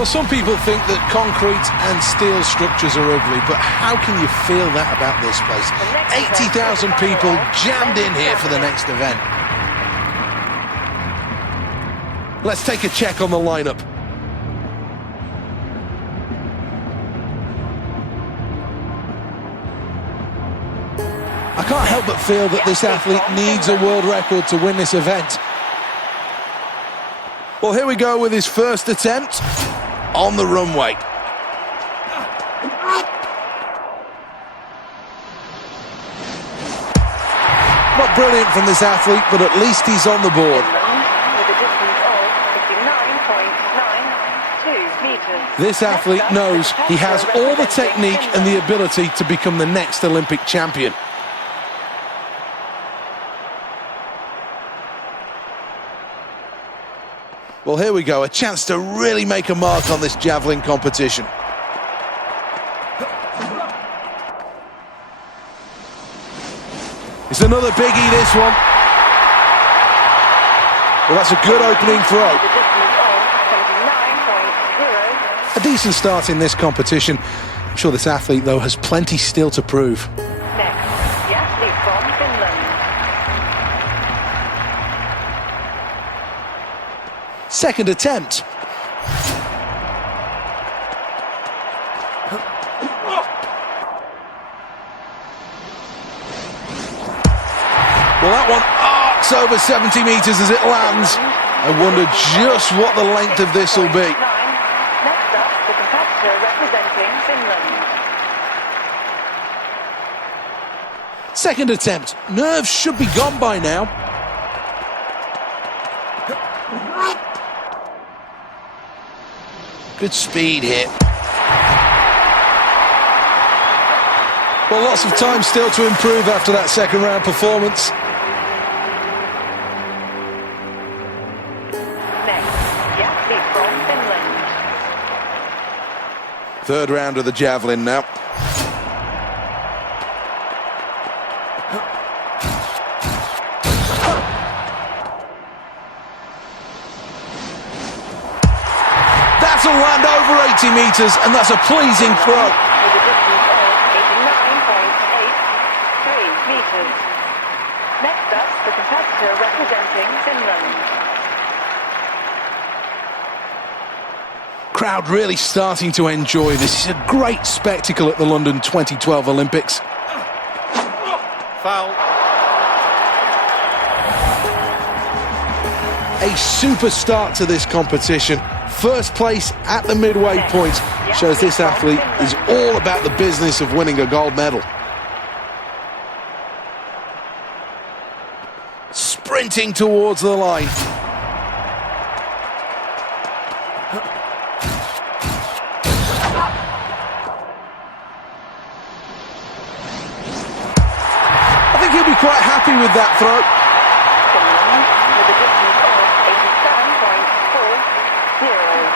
Well, some people think that concrete and steel structures are ugly, but how can you feel that about this place? 80,000 people jammed in here for the next event. Let's take a check on the lineup. I can't help but feel that this athlete needs a world record to win this event. Well, here we go with his first attempt on the runway. Not brilliant from this athlete, but at least he's on the board. This athlete knows he has all the technique and the ability to become the next Olympic champion. Well, here we go, a chance to really make a mark on this javelin competition. It's another biggie, this one. Well, that's a good opening throw. A decent start in this competition. I'm sure this athlete, though, has plenty still to prove. Next, the athlete from Finland. Second attempt. Well, that one arcs over 70 meters as it lands. I wonder just what the length of this will be. Next up, the competitor representing Finland. Second attempt. Nerves should be gone by now. Good speed here. Well, lots of time still to improve after that second round performance. Next, the athlete from Finland. Third round of the javelin now. That'll land over 80 meters, and that's a pleasing throw. With a distance of 89.83 meters. Next up, the competitor representing Finland. Crowd really starting to enjoy this. It's a great spectacle at the London 2012 Olympics. Foul. A super start to this competition. First place at the midway point shows this athlete is all about the business of winning a gold medal. Sprinting towards the line. I think he'll be quite happy with that throw.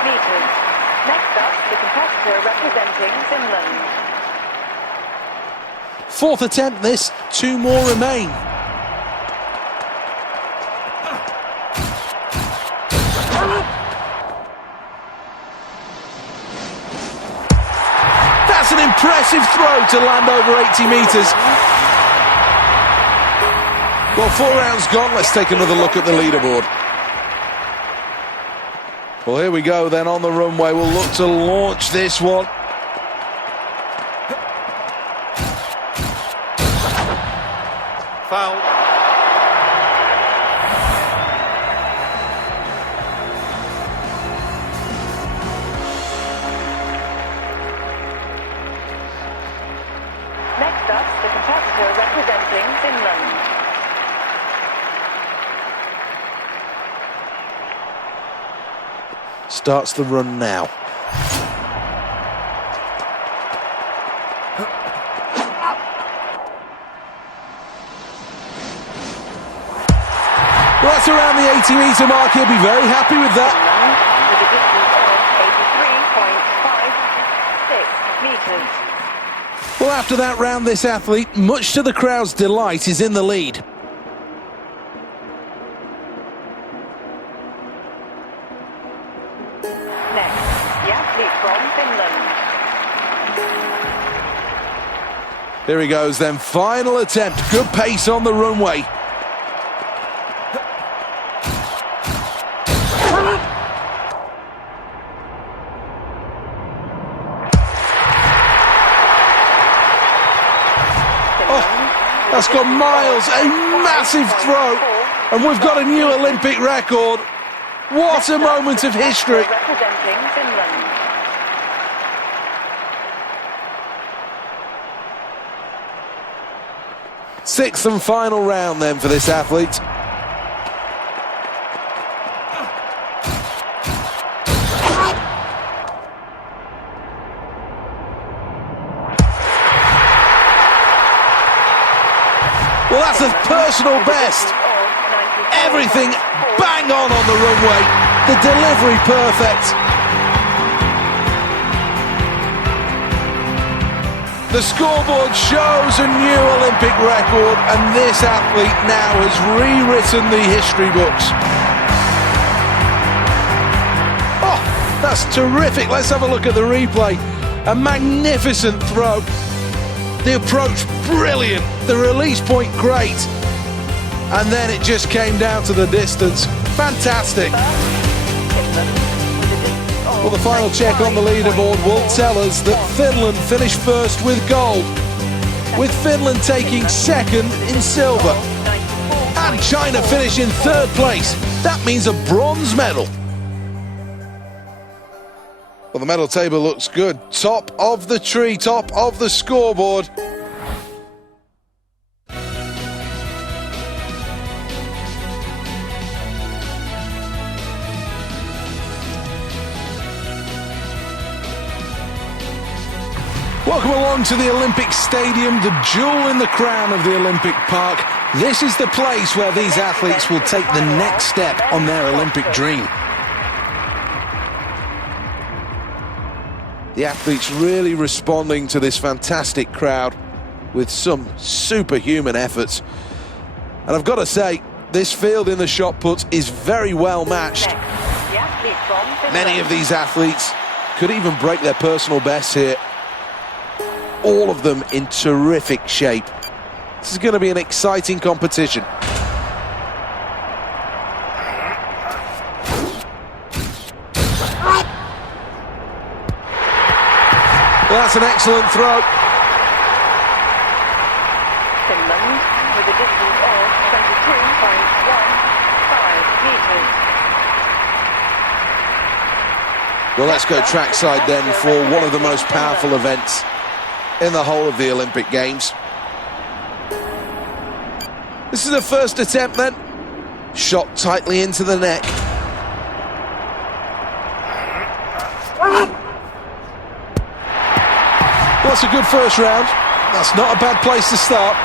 Meters. Next up, the competitor representing Finland. Fourth attempt this, two more remain. That's an impressive throw to land over 80 meters. Well, 4 rounds gone, let's take another look at the leaderboard. Well, here we go then on the runway. We'll look to launch this one. Foul. Next up, the competitor representing Finland. Starts the run now. Well, that's around the 80-meter mark. He'll be very happy with that. With a distance of 83.56 meters. Well, after that round, this athlete, much to the crowd's delight, is in the lead. Next, the athlete from Finland. Here he goes then, final attempt. Good pace on the runway. That's gone miles, a massive throw, and we've got a new Olympic record. What a moment of history. Representing Finland. Sixth and final round then for this athlete. Well, that's a personal best. Everything bang on the runway. The delivery perfect. The scoreboard shows a new Olympic record, and this athlete now has rewritten the history books. Oh, that's terrific. Let's have a look at the replay. A magnificent throw. The approach, brilliant. The release point, great. And then it just came down to the distance. Fantastic. Well, the final check on the leaderboard will tell us that Finland finished first with gold, with Finland taking second in silver. And China finished in third place. That means a bronze medal. Well, the medal table looks good. Top of the tree, top of the scoreboard. Welcome along to the Olympic Stadium, the jewel in the crown of the Olympic Park. This is the place where these athletes will take the next step on their Olympic dream. The athletes really responding to this fantastic crowd with some superhuman efforts. And I've got to say, this field in the shot put is very well matched. Many of these athletes could even break their personal bests here. All of them in terrific shape. This is going to be an exciting competition. Well, that's an excellent throw. Finland with a distance of 22.15 meters. Well, let's go trackside then for one of the most powerful events in the whole of the Olympic Games. This is the first attempt then. Shot tightly into the neck. Well, that's a good first round. That's not a bad place to start.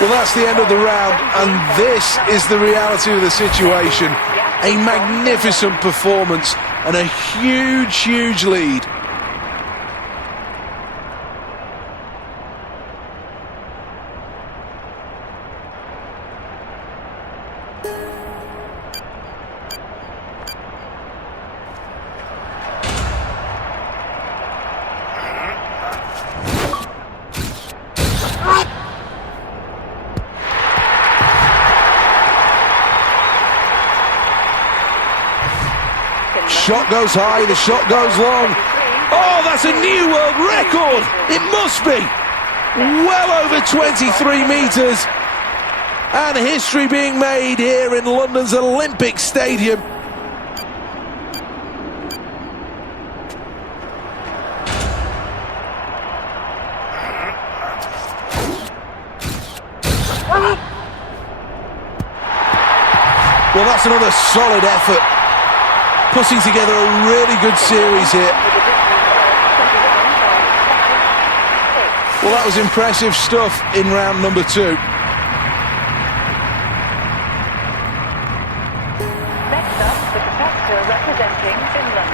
Well, that's the end of the round, and this is the reality of the situation. A magnificent performance and a huge, huge lead. Shot goes high, the shot goes long. Oh, that's a new world record. It must be. Well over 23 metres. And history being made here in London's Olympic Stadium. Well, that's another solid effort. Putting together a really good series here. Well, that was impressive stuff in round number 2. Next up, the competitor representing Finland.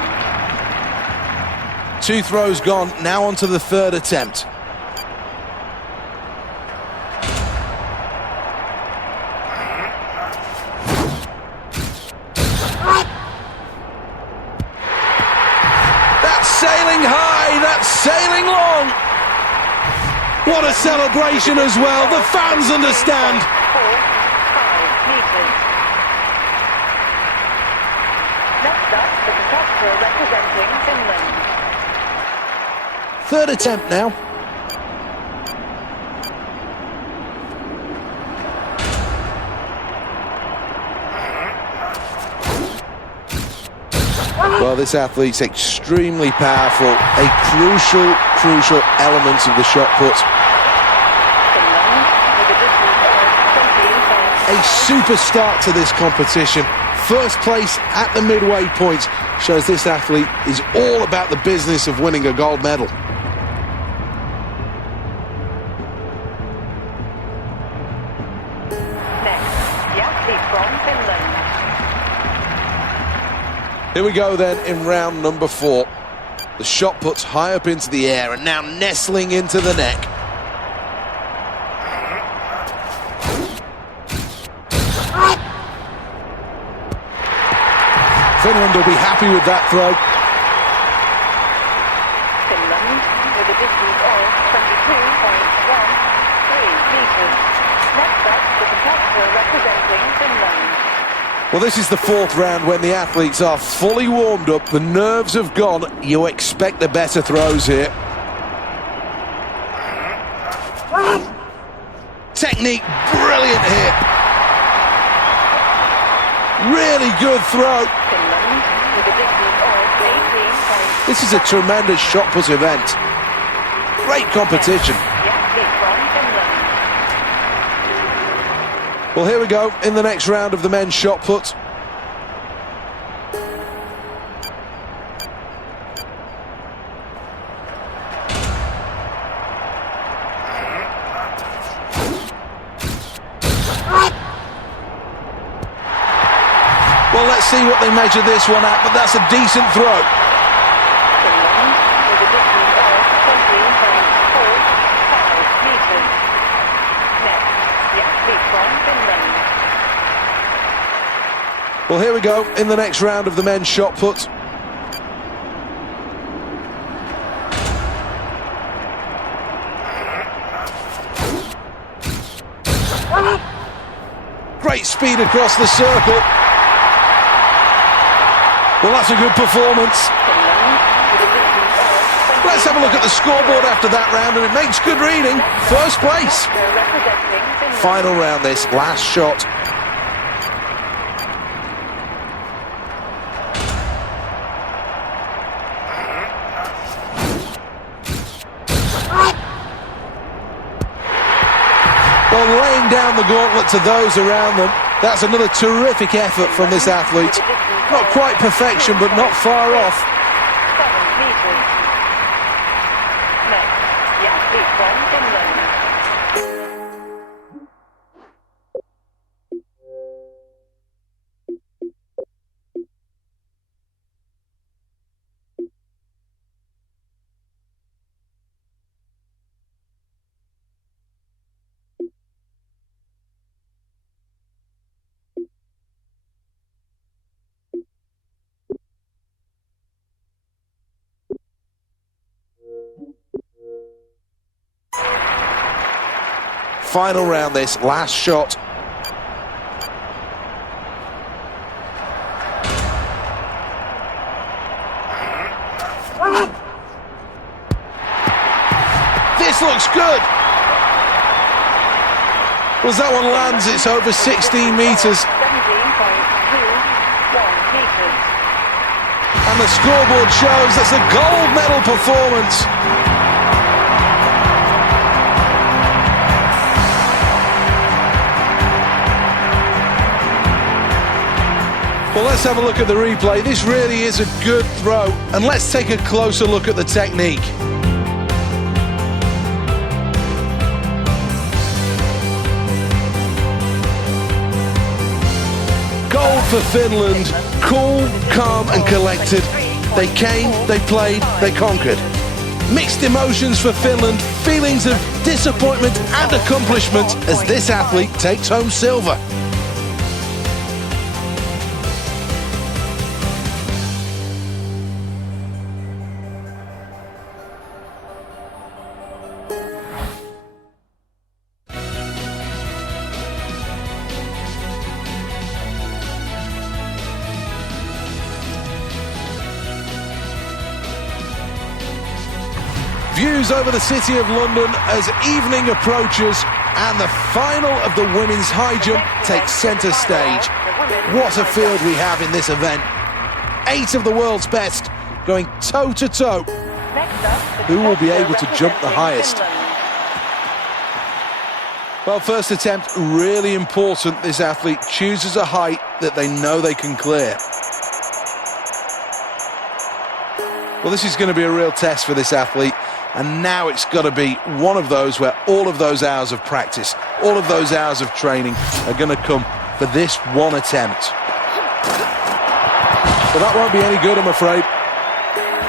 2 throws gone, now on to the third attempt. what a celebration as well. The fans understand. 5 meters. Next up, the competitor representing Finland. Third attempt now. Well, this athlete's extremely powerful, a crucial element of the shot put. A super start to this competition. First place at the midway points shows this athlete is all about the business of winning a gold medal. Next, the athlete from Finland. Here we go then in round number 4. The shot puts high up into the air and now nestling into the neck. Finland will be happy with that throw. Finland with a distance of 22.13 meters. Next up, the competitor representing Finland. Well, this is the 4th round when the athletes are fully warmed up, the nerves have gone, you expect the better throws here. Technique, brilliant here. Really good throw. Finland with a distance of 18.5. This is a tremendous shot put event. Great competition. The athlete from Finland. Well, here we go in the next round of the men's shot put. Well, let's see what they measure this one at, but that's a decent throw. Finland with a distance of 20.45 meters. Next, the athlete from Finland. Well, here we go in the next round of the men's shot put. Great speed across the circle. Well, that's a good performance. Let's have a look at the scoreboard after that round, and it makes good reading. First place. Final round, this last shot. Well, laying down the gauntlet to those around them. That's another terrific effort from this athlete. Not quite perfection, but not far off. 7 meters. Next, the athlete from Finland. Final round, this last shot. This looks good. Well, as that one lands, it's over 16 meters. 17.21 meters. And the scoreboard shows that's a gold medal performance. Well, let's have a look at the replay. This really is a good throw. And let's take a closer look at the technique. Gold for Finland. Cool, calm and collected. They came, they played, they conquered. Mixed emotions for Finland. Feelings of disappointment and accomplishment as this athlete takes home silver. news over the city of London as evening approaches and the final of the women's high jump takes centre stage. What a field we have in this event. 8 of the world's best going toe-to-toe. Who will be able to jump the highest? Well, first attempt, really important. This athlete chooses a height that they know they can clear. Well, this is going to be a real test for this athlete, and now it's got to be one of those where all of those hours of practice, all of those hours of training are going to come for this one attempt. But that won't be any good, I'm afraid.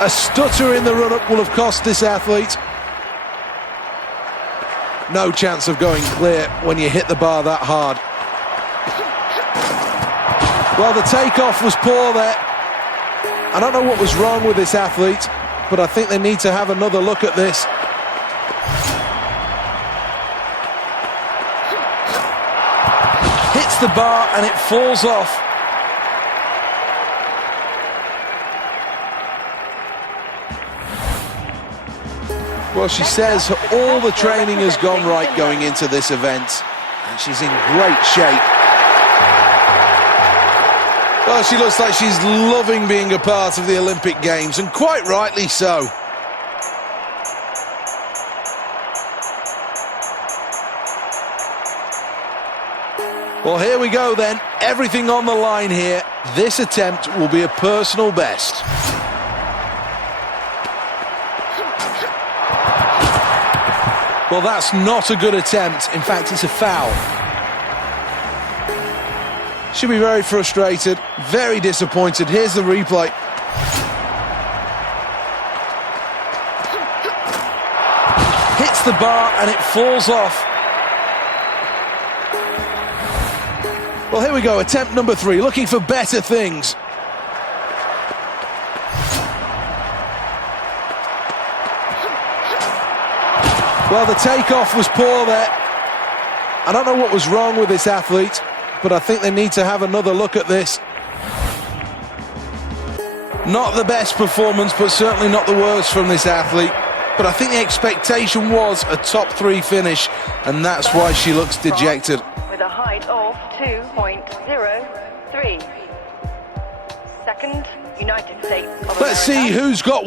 A stutter in the run-up will have cost this athlete. No chance of going clear when you hit the bar that hard. Well, the takeoff was poor there. I don't know what was wrong with this athlete, but I think they need to have another look at this. Hits the bar and it falls off. Well, she says all the training has gone right going into this event, and she's in great shape. Well, she looks like she's loving being a part of the Olympic Games, and quite rightly so. Well, here we go then. Everything on the line here. This attempt will be a personal best. Well, that's not a good attempt. In fact, it's a foul. She'll be very frustrated, very disappointed. Here's the replay. Hits the bar and it falls off. Well, here we go, attempt number 3, looking for better things. Well, the takeoff was poor there. I don't know what was wrong with this athlete, but I think they need to have another look at this. Not the best performance, but certainly not the worst from this athlete. But I think the expectation was a top 3 finish, and that's why she looks dejected. With a height of 2.03. Second, United States of America. Let's see who's got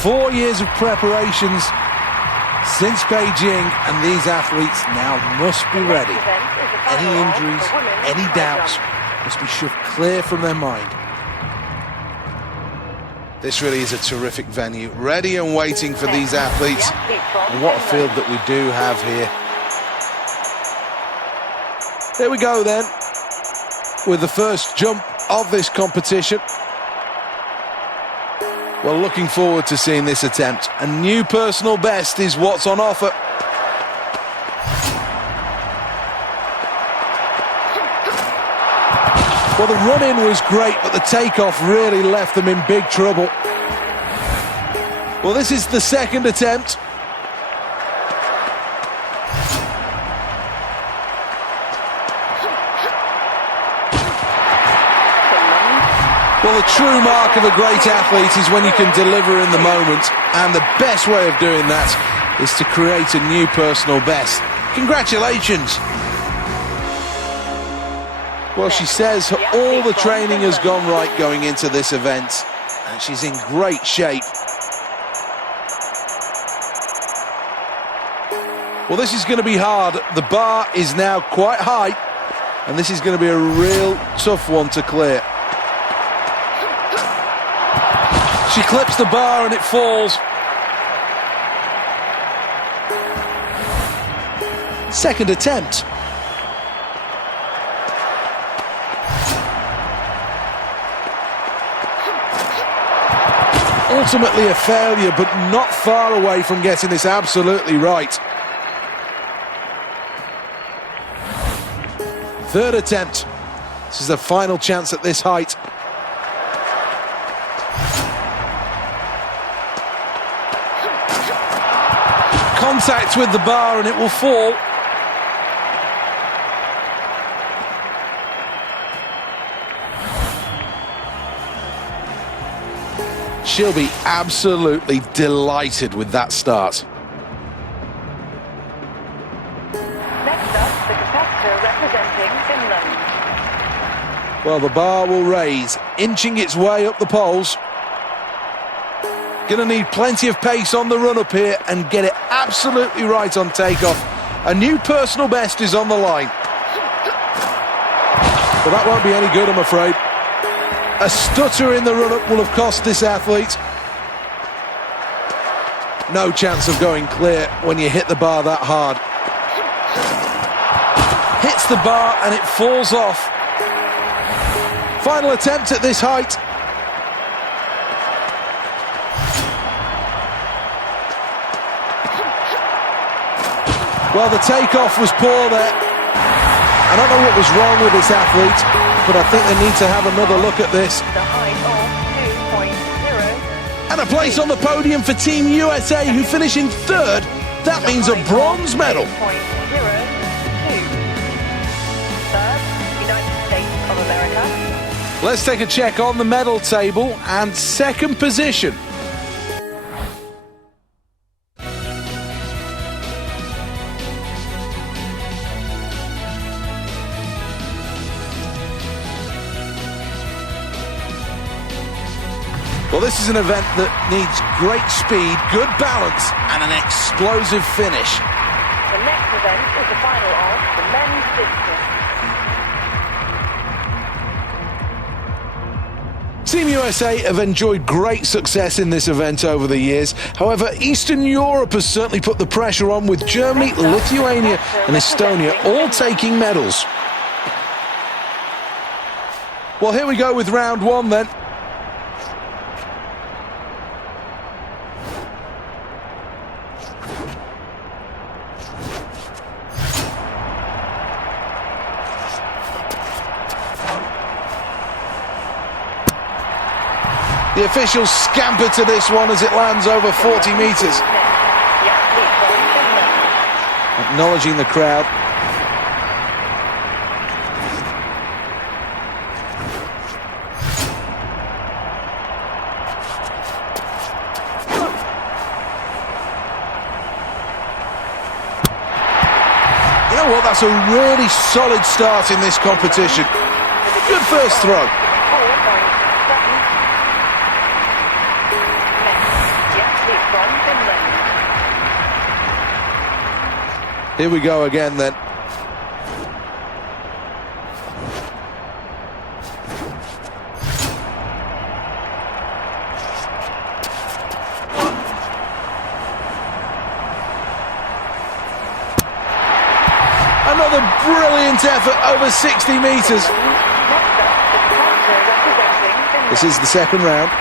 4 years of preparations since Beijing, and these athletes now must be ready. Any injuries, any doubts must be shoved clear from their mind. This really is a terrific venue, ready and waiting for these athletes. And what a field that we do have here. There we go then, with the first jump of this competition. Well, looking forward to seeing this attempt. A new personal best is what's on offer. Well, the run-in was great, but the takeoff really left them in big trouble. Well, this is the second attempt. Well, the true mark of a great athlete is when you can deliver in the moment, and the best way of doing that is to create a new personal best. Congratulations! Well, she says all the training has gone right going into this event, and she's in great shape. Well, this is going to be hard. The bar is now quite high, and this is going to be a real tough one to clear. She clips the bar and it falls. Second attempt. Ultimately a failure, but not far away from getting this absolutely right. Third attempt. This is the final chance at this height. Contact with the bar and it will fall. She'll be absolutely delighted with that start. Next up, the competitor representing Finland. Well, the bar will raise, inching its way up the poles. Gonna need plenty of pace on the run-up here and get it absolutely right on takeoff. A new personal best is on the line. But that won't be any good, I'm afraid. A stutter in the run-up will have cost this athlete. No chance of going clear when you hit the bar that hard. Hits the bar and it falls off. Final attempt at this height. Well, the takeoff was poor there. I don't know what was wrong with this athlete, but I think they need to have another look at this. The height of 2.0. And a place on the podium for Team USA, who finish in third. That means a bronze medal. 8.02. Third, United States of America. Let's take a check on the medal table and second position. Well, this is an event that needs great speed, good balance, and an explosive finish. The next event is the final of the men's discus. Team USA have enjoyed great success in this event over the years. However, Eastern Europe has certainly put the pressure on, with Germany, Lithuania, and Estonia all taking medals. Well, here we go with round one then. The officials scamper to this one as it lands over 40 metres. Acknowledging the crowd. You know what, that's a really solid start in this competition. Good first throw. Here we go again then. Another brilliant effort over 60 metres. This is the second round.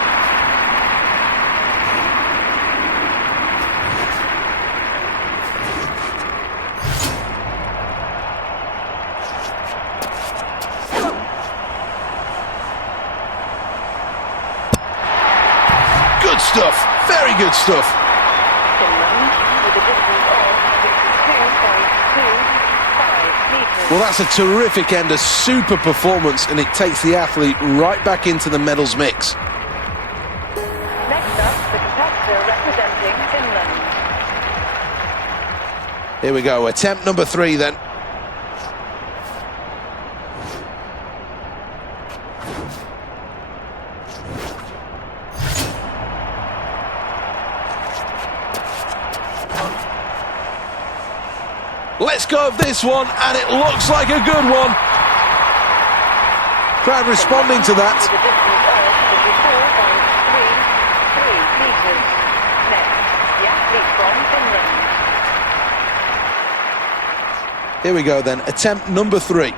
Good stuff, very good stuff. Finland with a distance of 62.25 metres. Well, that's a terrific end, a super performance, and it takes the athlete right back into the medals mix. Next up, the competitor representing Finland. Here we go, attempt number 3 then. Let's go of this one, and it looks like a good one. Crowd responding to that. With a distance of 54.33 metres. Next, the athlete from Finland. Here we go then, attempt number 3.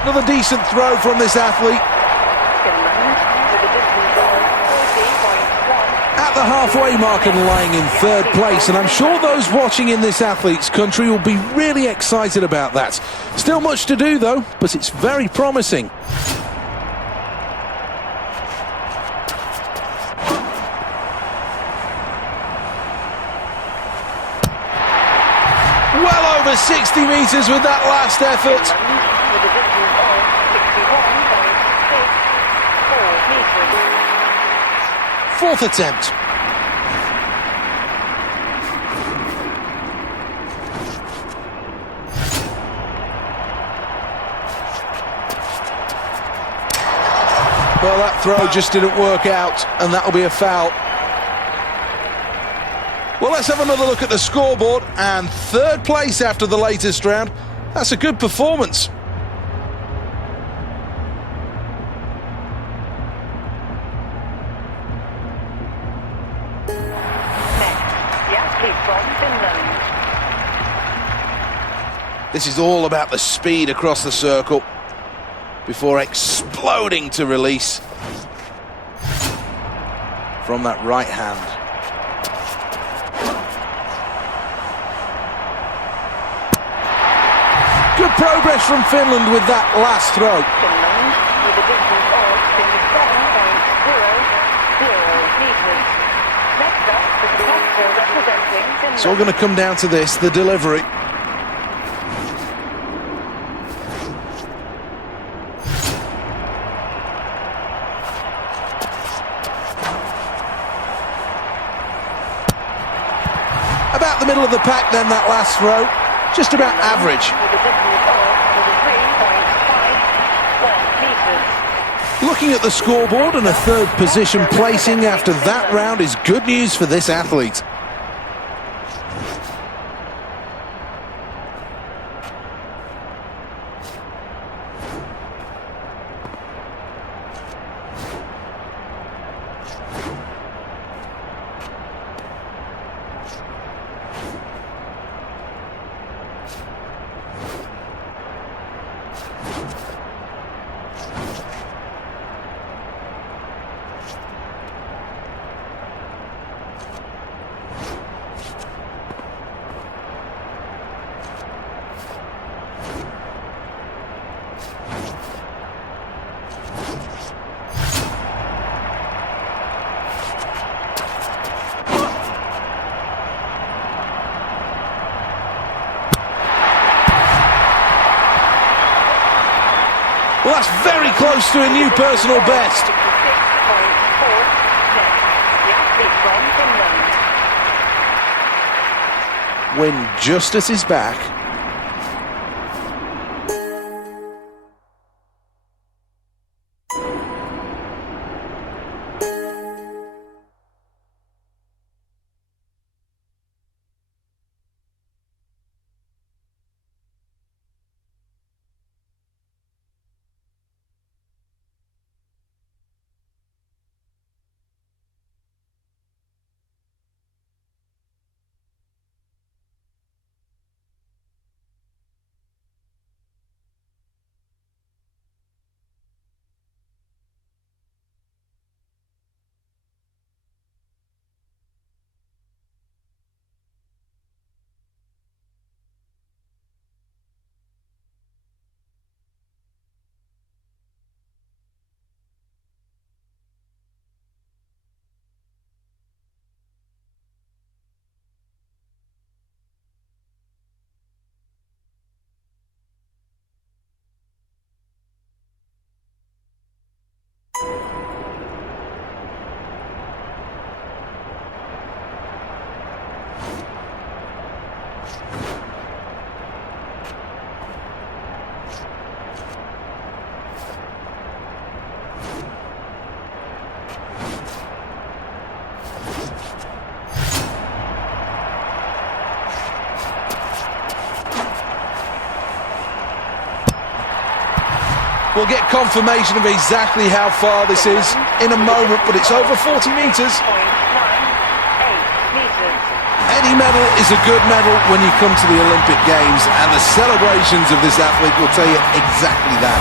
Another decent throw from this athlete. Finland with a distance of 40.1. At the halfway mark and lying in third place, and I'm sure those watching in this athlete's country will be really excited about that. Still much to do though, but it's very promising. Well over 60 metres with that last effort. With a distance of 61.64 metres. Fourth attempt. Well, that throw just didn't work out, and that'll be a foul. Well, let's have another look at the scoreboard, and third place after the latest round. That's a good performance. This is all about the speed across the circle before exploding to release from that right hand. Good progress from Finland with that last throw. Finland with a distance of 57.00 metres. Next up, the competitor representing Finland. It's all going to come down to this, the delivery. About the middle of the pack then, that last throw. Just about average. With a distance of 43.51 metres. Looking at the scoreboard, and a third position placing after that round is good news for this athlete. Well, that's very close to a new personal best. 66.4 next. The athlete from Finland. When just at his back. We'll get confirmation of exactly how far this is in a moment, but it's over 40 metres. 0.98 metres. Any medal is a good medal when you come to the Olympic Games, and the celebrations of this athlete will tell you exactly that.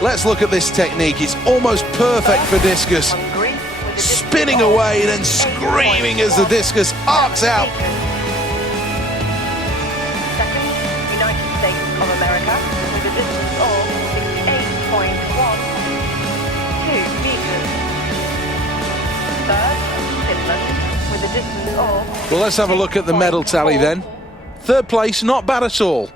Let's look at this technique. It's almost perfect for discus. On green spinning away, then screaming as the discus arcs out. Second, United States of America with a distance of 68.12 meters. Third, Finland with a distance of... Well, let's have a look at the medal tally then. Third place, not bad at all.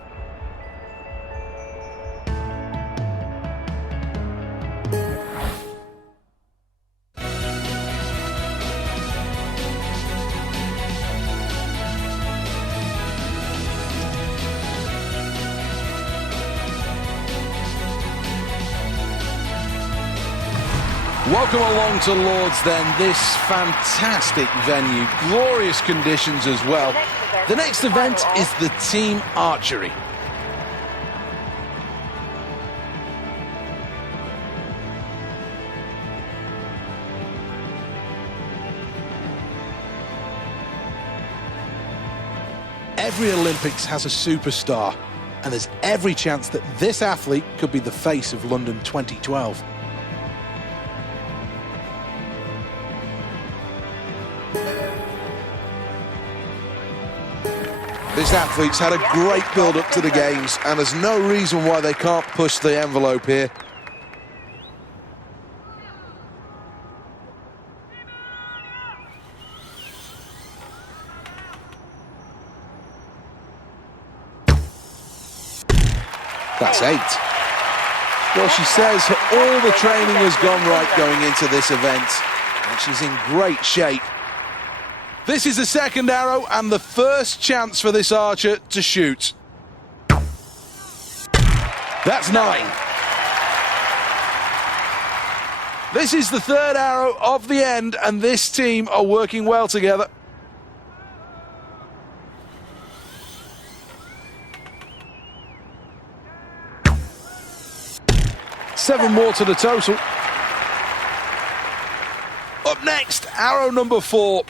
Welcome along to Lord's then, this fantastic venue, glorious conditions as well. The next event is the team archery. Every Olympics has a superstar, and there's every chance that this athlete could be the face of London 2012. This athlete's had a great build-up to the games, and there's no reason why they can't push the envelope here. That's 8. Well, she says all the training has gone right going into this event, and she's in great shape. This is the second arrow and the first chance for this archer to shoot. That's 9. This is the third arrow of the end, and this team are working well together. Seven more to the total. Up next, arrow number 4.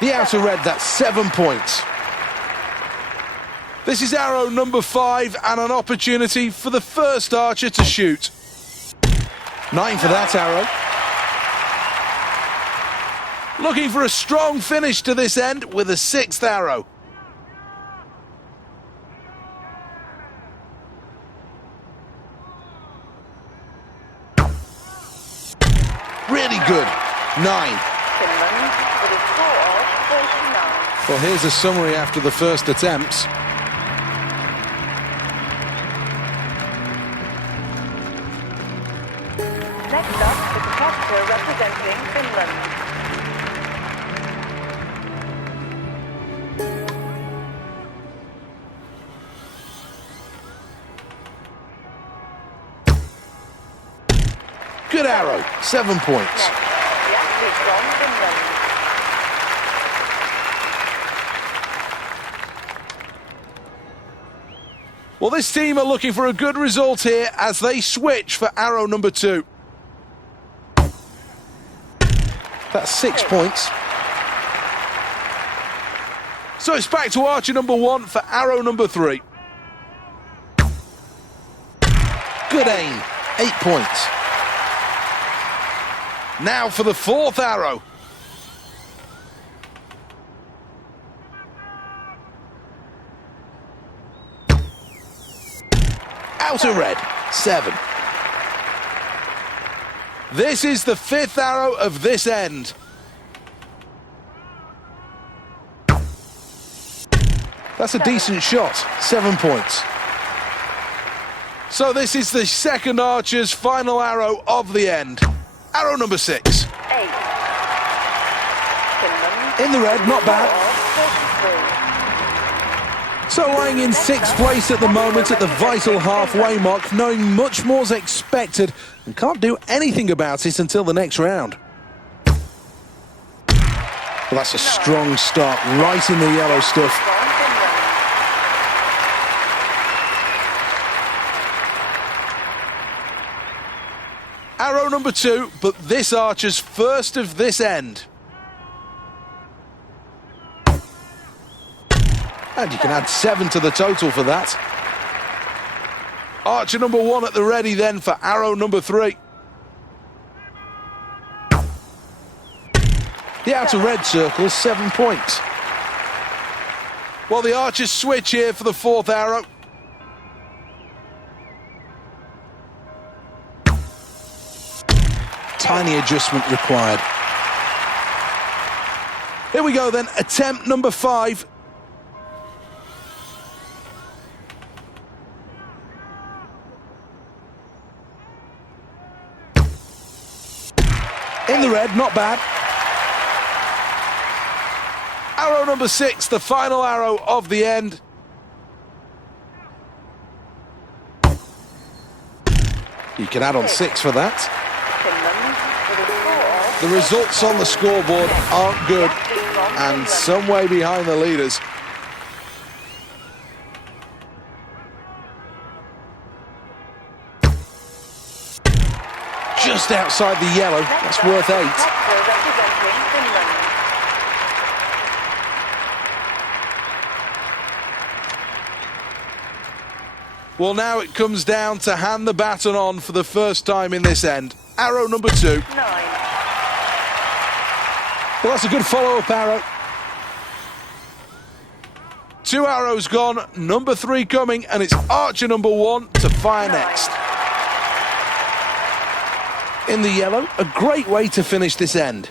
The outer red, that's 7 points. This is arrow number 5 and an opportunity for the first archer to shoot. 9 for that arrow. Looking for a strong finish to this end with a 6th arrow. Really good. 9. Well, here's a summary after the first attempts. Next up, the competitor representing Finland. Good arrow, 7 points. Next, the athlete from Finland. Well, this team are looking for a good result here as they switch for arrow number 2. That's 6 points. So it's back to archer number 1 for arrow number 3. Good aim, 8 points. Now for the 4th arrow. Outer red, 7. This is the 5th arrow of this end. That's a decent shot, 7 points. So this is the second archer's final arrow of the end. Arrow number 6. 8. Finland. In the red, not bad. So lying in 6th place at the moment at the vital halfway mark, knowing much more's expected and can't do anything about it until the next round. Well, that's a strong start, right in the yellow stuff. Arrow number 2, but this archer's first of this end. And you can add 7 to the total for that. Archer number 1 at the ready then for arrow number 3. The outer red circle, 7 points. Well, the archers switch here for the 4th arrow. Tiny adjustment required. Here we go then, attempt number 5. In the red, not bad. Arrow number 6, the final arrow of the end. You can add on 6 for that. The results on the scoreboard aren't good and some way behind the leaders. Just outside the yellow, that's worth 8. Well, now it comes down to hand the baton on for the first time in this end. Arrow number 2. 9. Well, that's a good follow-up arrow. 2 arrows gone, number 3 coming, and it's archer number 1 to fire next. In the yellow, a great way to finish this end.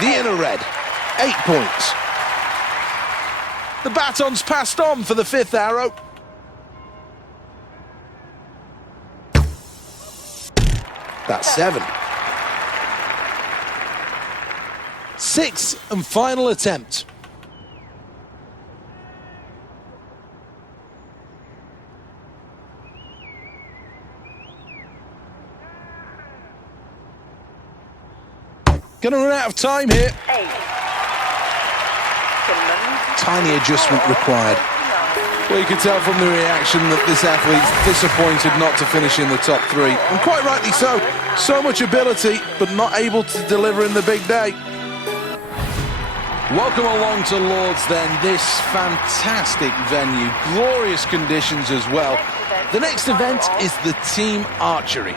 The inner red, 8 points. The baton's passed on for the 5th arrow. That's 7. 6th and final attempt. Gonna run out of time here. 8. Tiny adjustment required. Well, you can tell from the reaction that this athlete's disappointed not to finish in the top 3. And quite rightly so. So much ability, but not able to deliver in the big day. Welcome along to Lords then, this fantastic venue. Glorious conditions as well. The next event is the team archery.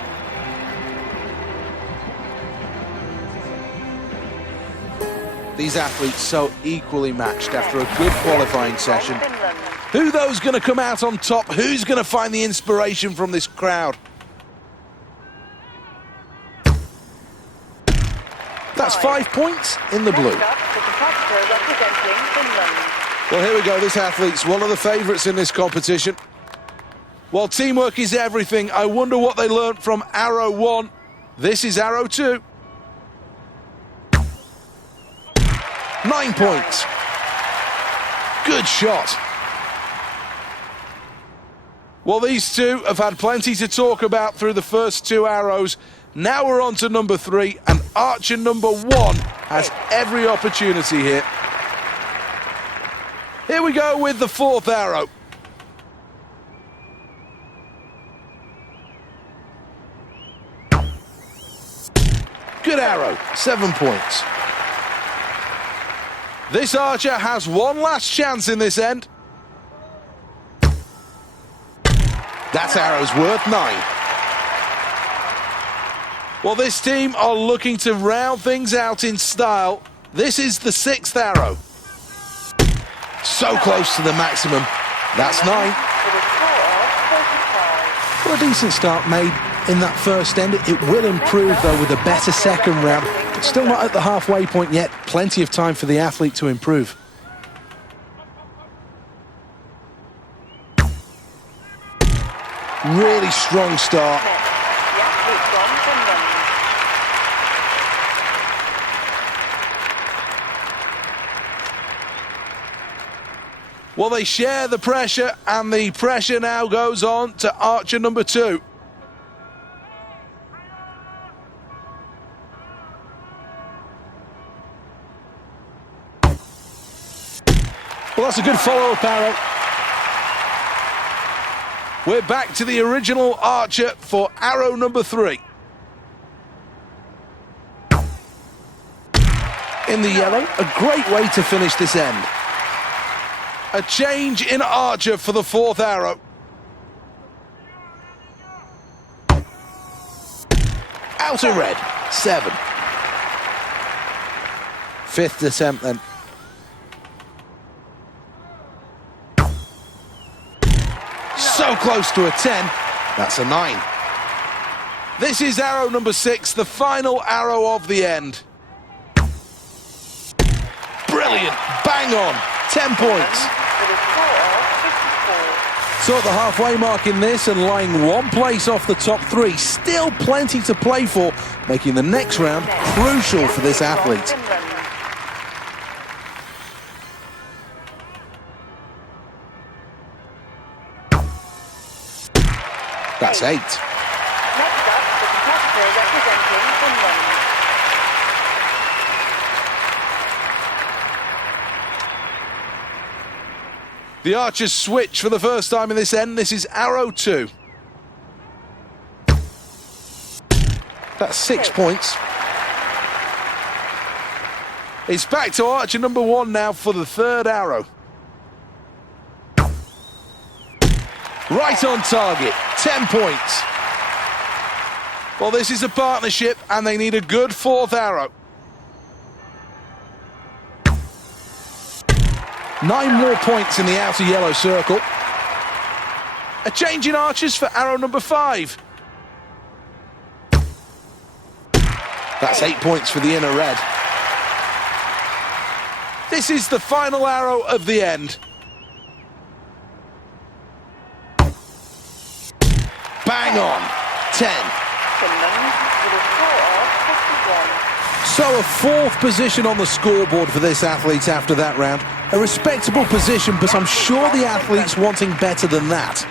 These athletes so equally matched after a good qualifying session. Who those going to come out on top? Who's going to find the inspiration from this crowd? That's 5 points in the blue. Well, here we go. This athlete's one of the favourites in this competition. While teamwork is everything, I wonder what they learnt from arrow 1. This is arrow 2. 9 points. Good shot. Well, these two have had plenty to talk about through the first 2 arrows. Now we're on to number 3, and archer number 1 has every opportunity here. Here we go with the 4th arrow. Good arrow, 7 points. This archer has one last chance in this end. That arrow's worth 9. Well, this team are looking to round things out in style. This is the 6th arrow. So close to the maximum. That's 9. Well, a decent start made in that first end. It will improve, though, with a better second round. But still not at the halfway point yet. Plenty of time for the athlete to improve. Really strong start. Well, they share the pressure, and the pressure now goes on to archer number 2. Well, that's a good follow-up arrow. We're back to the original archer for arrow number 3. In the yellow, a great way to finish this end. A change in archer for the fourth arrow. Outer red, 7. Fifth attempt then. So close to a 10. That's a 9. This is arrow number 6, the final arrow of the end. Brilliant. Bang on. 10 points. So at the halfway mark in this and lying one place off the top 3, still plenty to play for, making the next round crucial for this athlete. That's 8. Next up, the competitor representing Finland. The archers switch for the first time in this end. This is arrow 2. That's 6 points. It's back to archer number 1 now for the third arrow. Right on target, 10 points. Well, this is a partnership and they need a good fourth arrow. 9 more points in the outer yellow circle. A change in archers for arrow number 5. That's 8 points for the inner red. This is the final arrow of the end. Bang on, 10. Finland with a score of 51. So a fourth position on the scoreboard for this athlete after that round. A respectable position, but I'm sure the athlete's wanting better than that.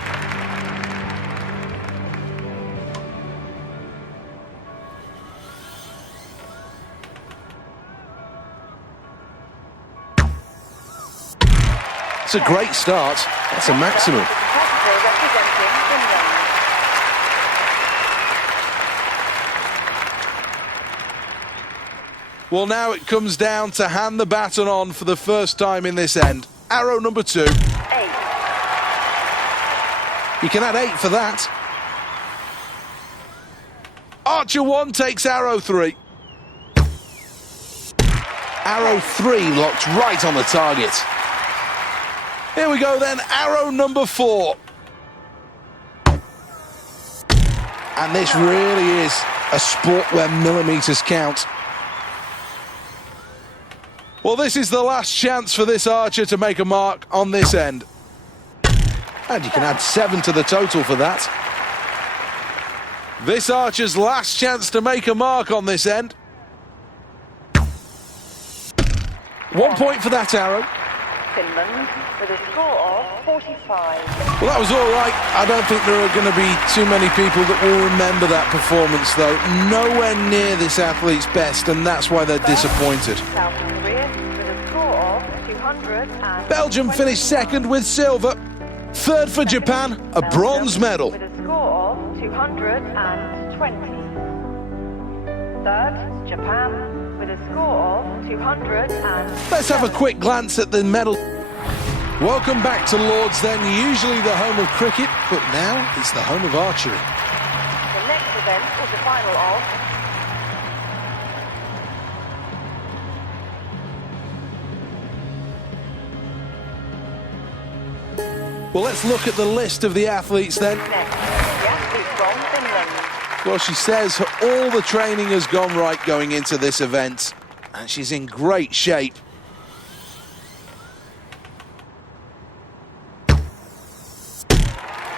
It's a great start. That's a maximum. Well, now it comes down to hand the baton on for the first time in this end. Arrow number 2. 8. You can add 8 for that. Archer 1 takes arrow 3. Arrow 3 locked right on the target. Here we go then, arrow number 4. And this really is a sport where millimeters count. Well, this is the last chance for this archer to make a mark on this end. And you can add 7 to the total for that. This archer's last chance to make a mark on this end. 1 point for that arrow. Finland with a score of 45. Well, that was all right. I don't think there are going to be too many people that will remember that performance, though. Nowhere near this athlete's best, and that's why they're disappointed. South Korea with a score of 200. Belgium finished second with silver. Third for Japan, a bronze medal. With a score of 220. Third, Japan with a score of 200. Let's have a quick glance at the medal. Welcome back to Lords then, usually the home of cricket, but now it's the home of archery. The next event is the final of. Well, let's look at the list of the athletes then. Next, the athlete from Finland. Well, she says all the training has gone right going into this event, and she's in great shape.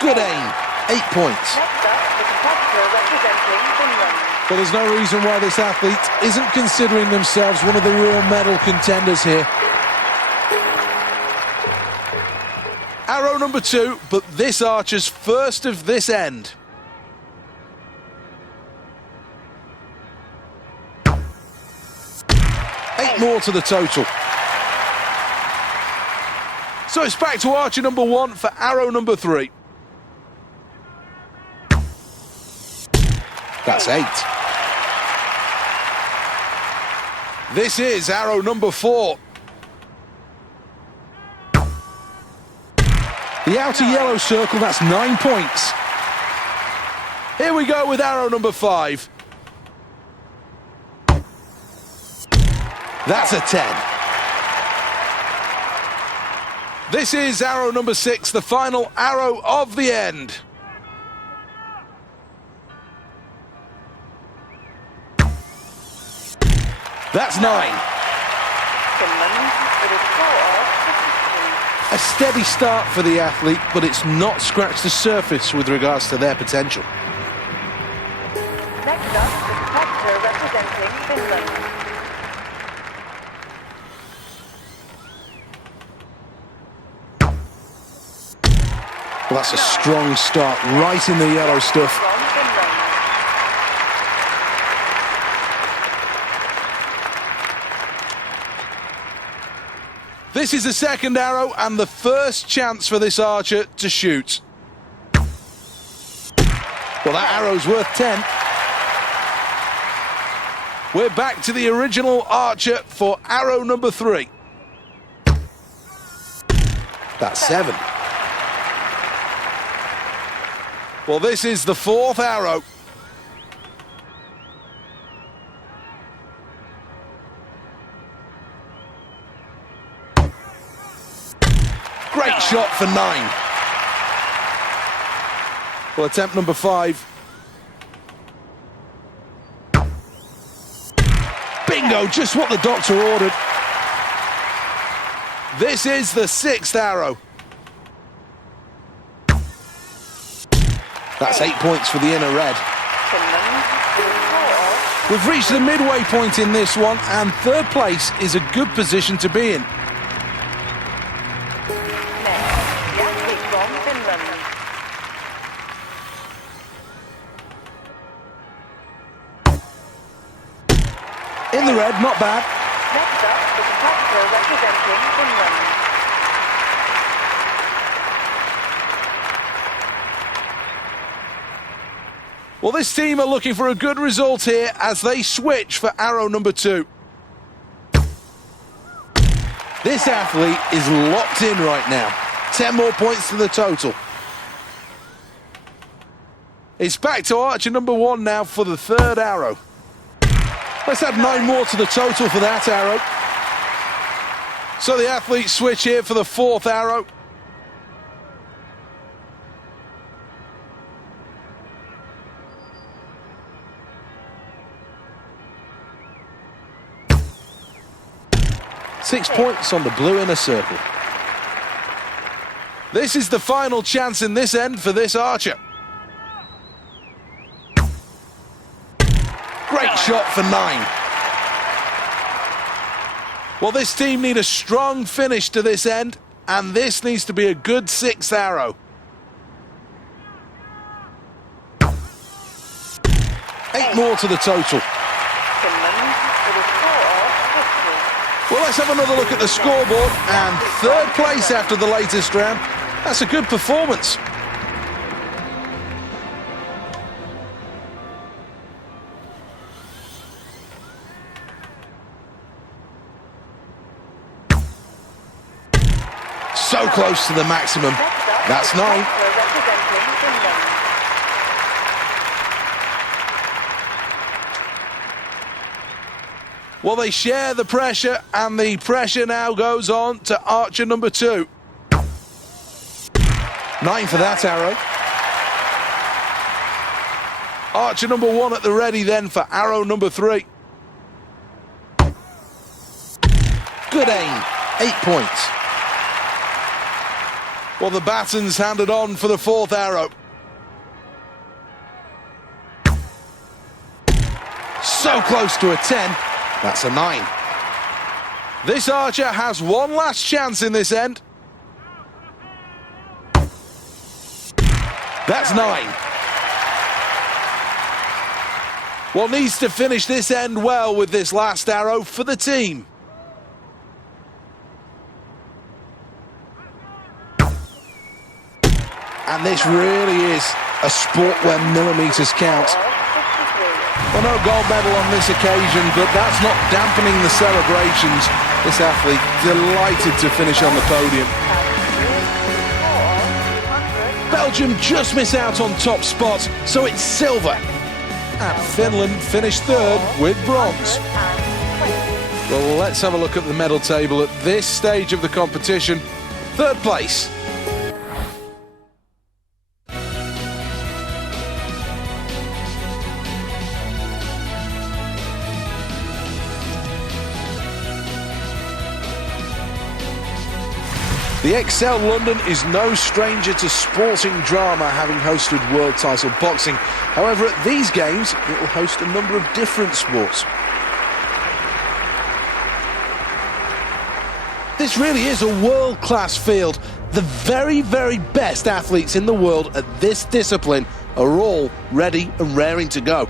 Good aim, 8 points. Next up, the competitor representing Finland. Well, there's no reason why this athlete isn't considering themselves one of the real medal contenders here. Arrow number 2, but this archer's first of this end. Eight more to the total. So it's back to archer number 1 for arrow number 3. That's 8. This is arrow number 4. The outer yellow circle, that's 9 points. Here we go with arrow number 5. That's a 10. This is arrow number 6, the final arrow of the end. That's 9. A steady start for the athlete, but it's not scratched the surface with regards to their potential. Next up, the competitor representing Finland. Well, that's a strong start, right in the yellow stuff. This is the second arrow and the first chance for this archer to shoot. Well, that arrow's worth 10. We're back to the original archer for arrow number 3. That's 7. Well, this is the 4th arrow. Great shot for 9. Well, attempt number 5. Bingo, just what the doctor ordered. This is the 6th arrow. That's 8 points for the inner red. We've reached the midway point in this one, and 3rd place is a good position to be in. In the red, not bad. Next up, the competitor representing Finland. Well, this team are looking for a good result here as they switch for arrow number 2. This athlete is locked in right now. 10 more points to the total. It's back to archer number 1 now for the 3rd arrow. Let's add 9 more to the total for that arrow. So the athletes switch here for the 4th arrow. Six points on the blue inner circle. This is the final chance in this end for this archer. Great shot for 9. Well, this team need a strong finish to this end, and this needs to be a good 6th arrow. 8 more to the total. Well, let's have another look at the scoreboard, and 3rd place after the latest round. That's a good performance. So close to the maximum. That's 9. Well, they share the pressure, and the pressure now goes on to archer number 2. 9 for that arrow. Archer number 1 at the ready then for arrow number 3. Good aim. 8 points. Well, the baton's handed on for the 4th arrow. So close to a 10. That's a 9. This archer has one last chance in this end. That's 9. Well, needs to finish this end well with this last arrow for the team. And this really is a sport where millimetres count. Well, no gold medal on this occasion, but that's not dampening the celebrations. This athlete delighted to finish on the podium. Belgium just miss out on top spots, so it's silver. And Finland finished third with bronze. Well, let's have a look at the medal table at this stage of the competition. Third place. The Excel London is no stranger to sporting drama, having hosted world title boxing. However, at these games, it will host a number of different sports. This really is a world-class field. The very, very best athletes in the world at this discipline are all ready and raring to go.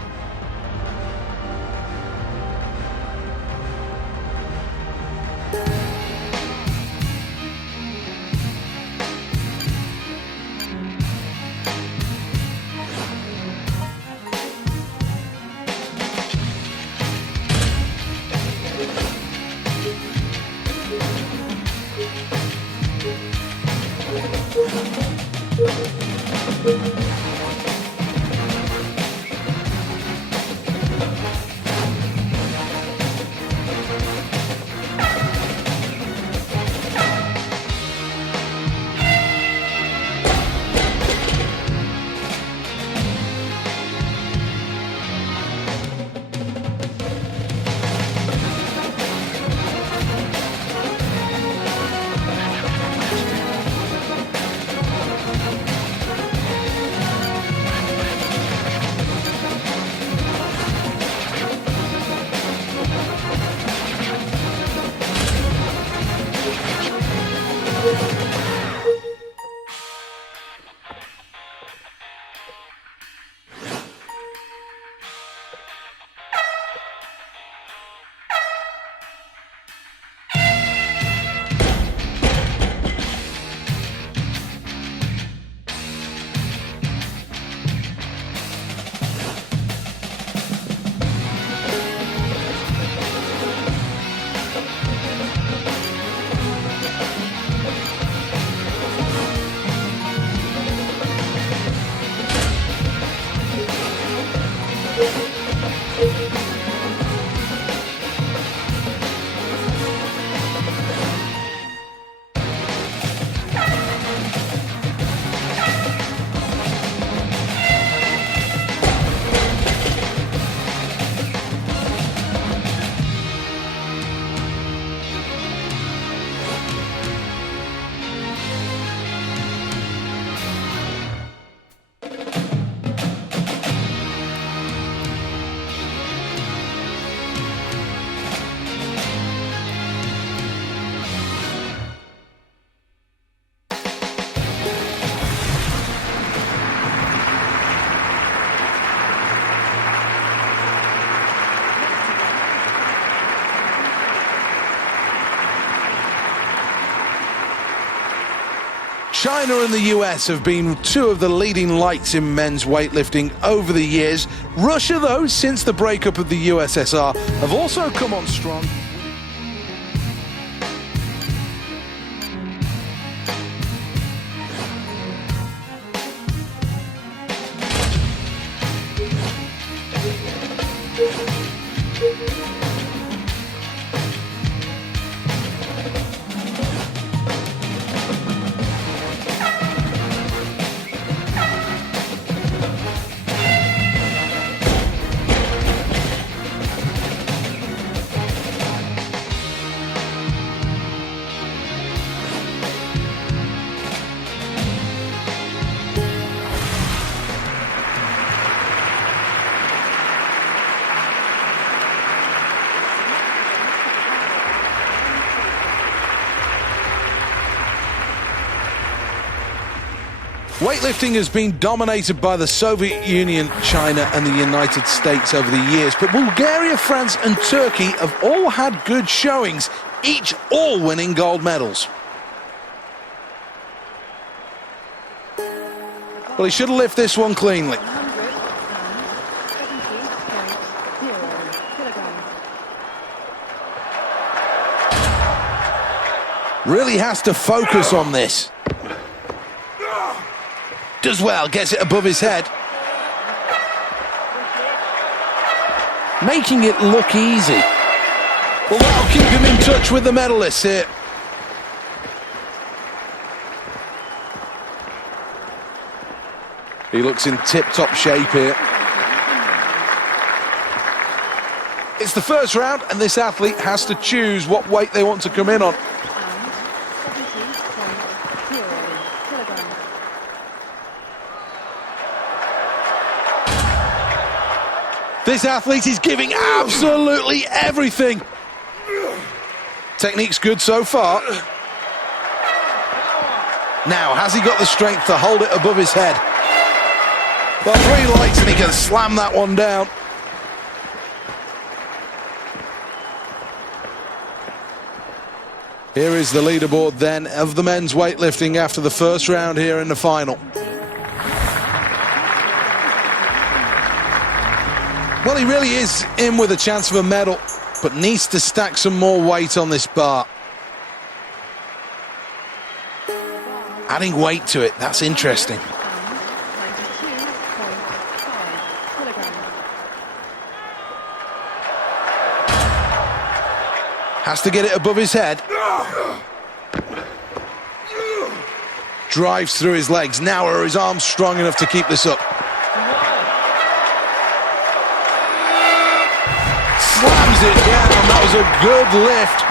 China and the US have been two of the leading lights in men's weightlifting over the years. Russia, though, since the breakup of the USSR, have also come on strong. Weightlifting has been dominated by the Soviet Union, China and the United States over the years, but Bulgaria, France and Turkey have all had good showings, each all winning gold medals. Well, he should have lifted this one cleanly. Really has to focus on this. Does well, gets it above his head. Making it look easy. Well, that'll keep him in touch with the medalists here. He looks in tip-top shape here. It's the first round, and this athlete has to choose what weight they want to come in on. This athlete is giving absolutely everything. Technique's good so far. Now, has he got the strength to hold it above his head? Well, 3 lights and he can slam that one down. Here is the leaderboard then of the men's weightlifting after the first round here in the final. Well, he really is in with a chance of a medal, but needs to stack some more weight on this bar. Adding weight to it, that's interesting. Has to get it above his head. Drives through his legs. Now are his arms strong enough to keep this up? Slams it down. That was a good lift.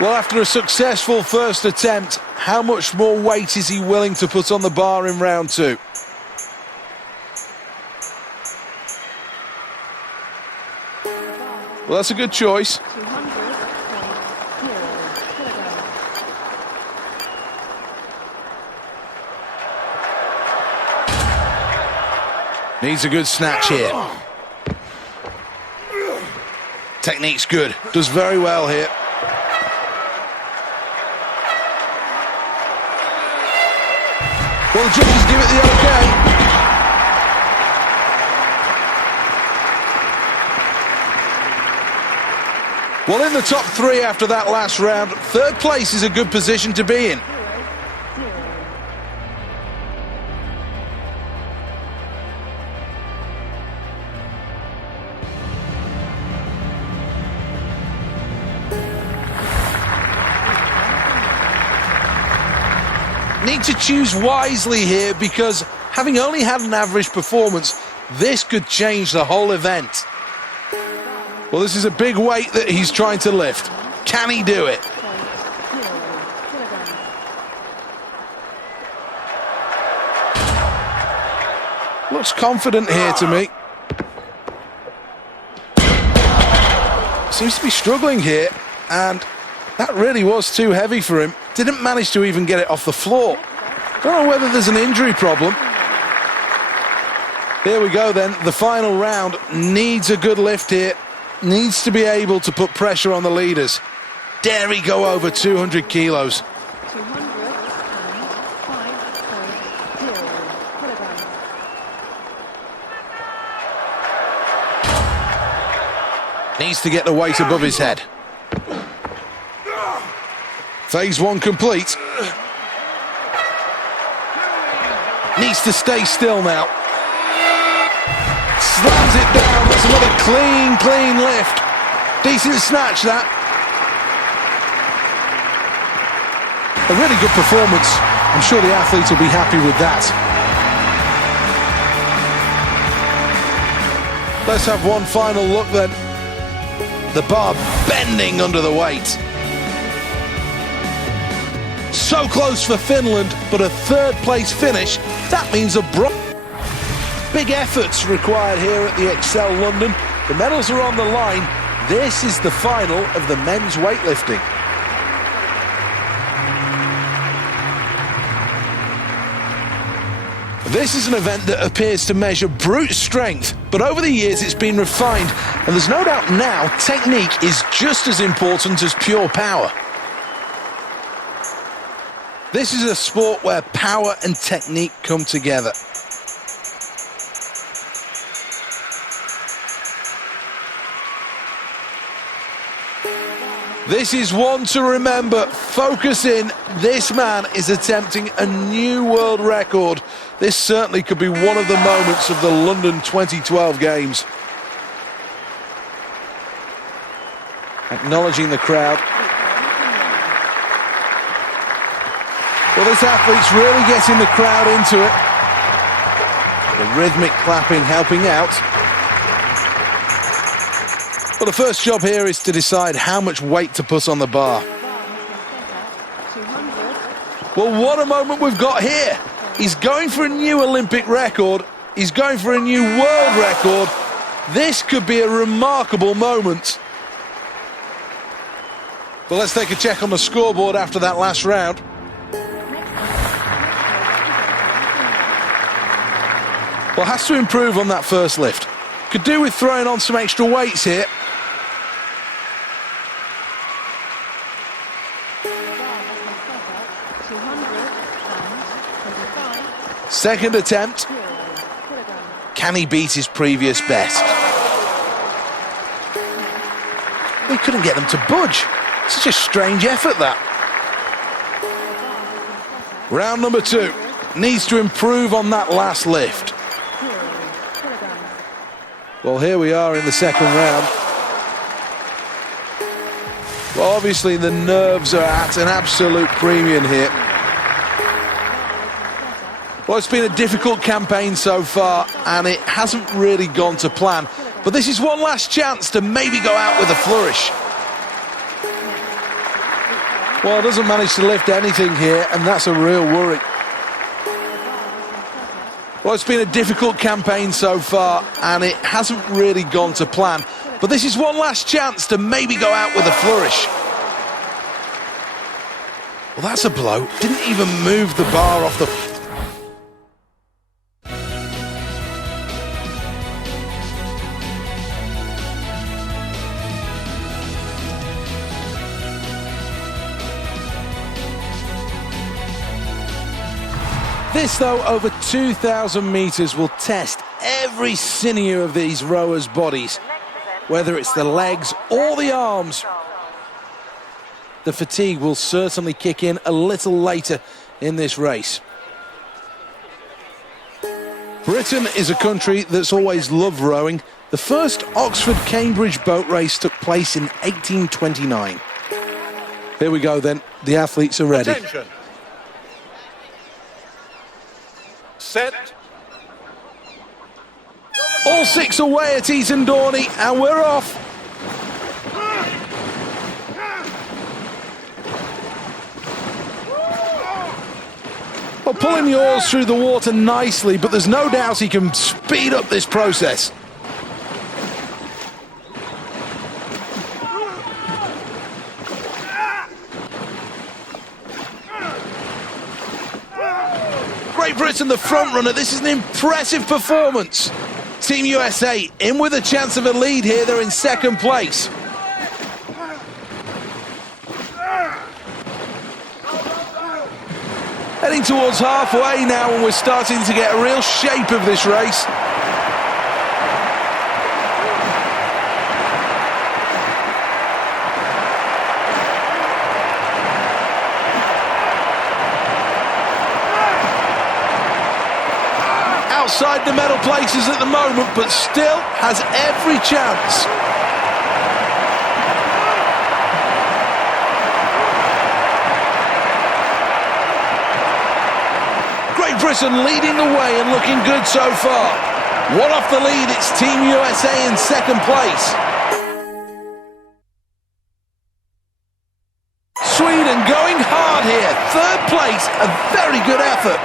Well, after a successful first attempt, how much more weight is he willing to put on the bar in round 2? Well, that's a good choice. Needs a good snatch here. Technique's good. Does very well here. Well, the judges give it the okay. Well, in the top 3 after that last round, 3rd place is a good position to be in. Need to choose wisely here, because having only had an average performance, this could change the whole event. Well, this is a big weight that he's trying to lift. Can he do it? Looks confident here to me. Seems to be struggling here, and that really was too heavy for him. Didn't manage to even get it off the floor. Don't know whether there's an injury problem. Here we go then. The final round needs a good lift here. Needs to be able to put pressure on the leaders. Dare he go over 200 kilos? Needs to get the weight above his head. Phase 1 complete. Needs to stay still now. Slams it down. That's another clean lift. Decent snatch, that. A really good performance. I'm sure the athletes will be happy with that. Let's have one final look then. The bar bending under the weight. So close for Finland, but a 3rd place finish. That means a big efforts required here at the Excel London. The medals are on the line. This is the final of the men's weightlifting. This is an event that appears to measure brute strength, but over the years it's been refined, and there's no doubt now technique is just as important as pure power. This is a sport where power and technique come together. This is one to remember. Focus in. This man is attempting a new world record. This certainly could be one of the moments of the London 2012 Games. Acknowledging the crowd. Well, this athlete's really getting the crowd into it. The rhythmic clapping helping out. Well, the first job here is to decide how much weight to put on the bar. Well, what a moment we've got here. He's going for a new Olympic record. He's going for a new world record. This could be a remarkable moment. Well, let's take a check on the scoreboard after that last round. Well, has to improve on that first lift. Could do with throwing on some extra weights here. Second attempt. Can he beat his previous best? He couldn't get them to budge. Such a strange effort, that. Round number 2. Needs to improve on that last lift. Well, here we are in the second round. Well, obviously the nerves are at an absolute premium here. Well, it's been a difficult campaign so far, and it hasn't really gone to plan. But this is one last chance to maybe go out with a flourish. Well, doesn't manage to lift anything here, and that's a real worry. Well, it's been a difficult campaign so far, and it hasn't really gone to plan. But this is one last chance to maybe go out with a flourish. Well, that's a blow. Didn't even move the bar off the... This, though, over 2,000 metres will test every sinew of these rowers' bodies, whether it's the legs or the arms. The fatigue will certainly kick in a little later in this race. Britain is a country that's always loved rowing. The first Oxford-Cambridge boat race took place in 1829. Here we go then, the athletes are ready. Attention. Set. All 6 away at Eton Dorney, and we're off. Well, pulling the oars through the water nicely, but there's no doubt he can speed up this process. Great Britain, the front runner. This is an impressive performance. Team USA in with a chance of a lead here. They're in second place. Heading towards halfway now, and we're starting to get a real shape of this race. Outside the medal places at the moment, but still has every chance. Great Britain leading the way and looking good so far. One off the lead, it's Team USA in second place. Sweden going hard here. Third place, a very good effort.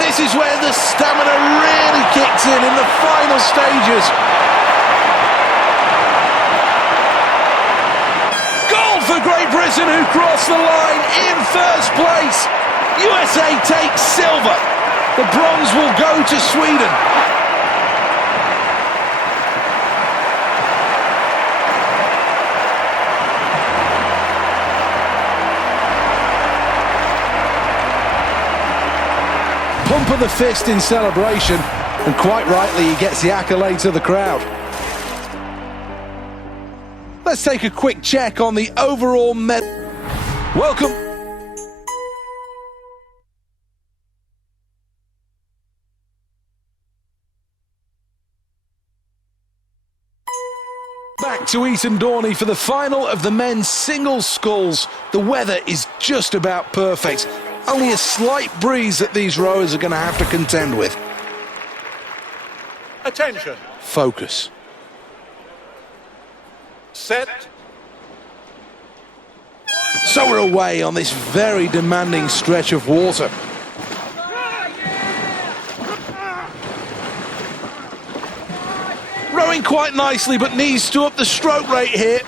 This is where the stamina really kicks in the final stages. Gold for Great Britain, who crossed the line in first place. USA takes silver. The bronze will go to Sweden. Pump of the fist in celebration, and quite rightly he gets the accolades of the crowd. Let's take a quick check on the overall Welcome. Back to Eton Dorney for the final of the men's single sculls. The weather is just about perfect. Only a slight breeze that these rowers are going to have to contend with. Attention. Focus. Set. So we're away on this very demanding stretch of water. Rowing quite nicely, but needs to up the stroke rate here.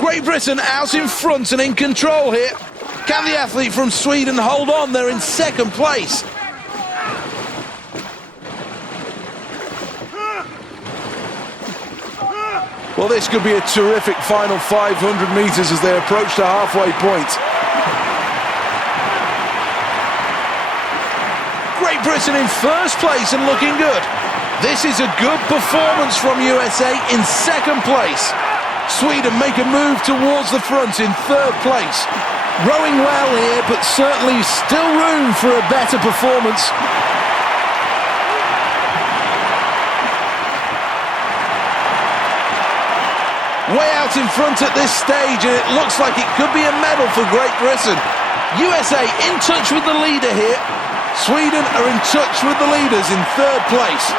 Great Britain out in front and in control here. Can the athlete from Sweden hold on? They're in second place. Well, this could be a terrific final 500 metres as they approach the halfway point. Great Britain in first place and looking good. This is a good performance from USA in second place. Sweden make a move towards the front in third place. Rowing well here, but certainly still room for a better performance. Way out in front at this stage, and it looks like it could be a medal for Great Britain. USA in touch with the leader here. Sweden are in touch with the leaders in third place.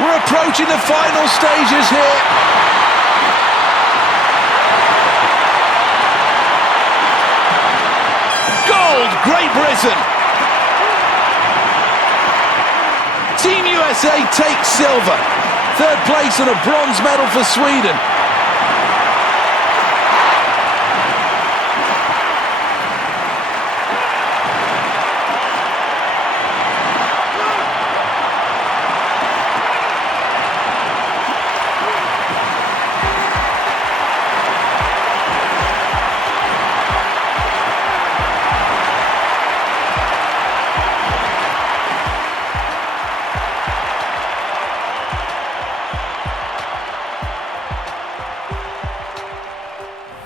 We're approaching the final stages here. Gold, Great Britain. Team USA takes silver. Third place and a bronze medal for Sweden.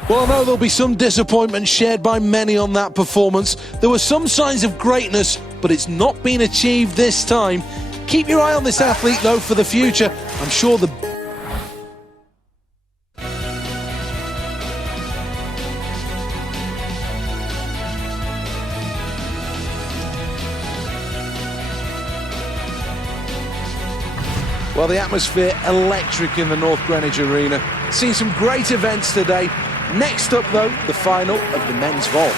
Well, I know there'll be some disappointment shared by many on that performance. There were some signs of greatness, but it's not been achieved this time. Keep your eye on this athlete, though, for the future. I'm sure the... Well, the atmosphere electric in the North Greenwich Arena. Seen some great events today. Next up, though, the final of the men's vault.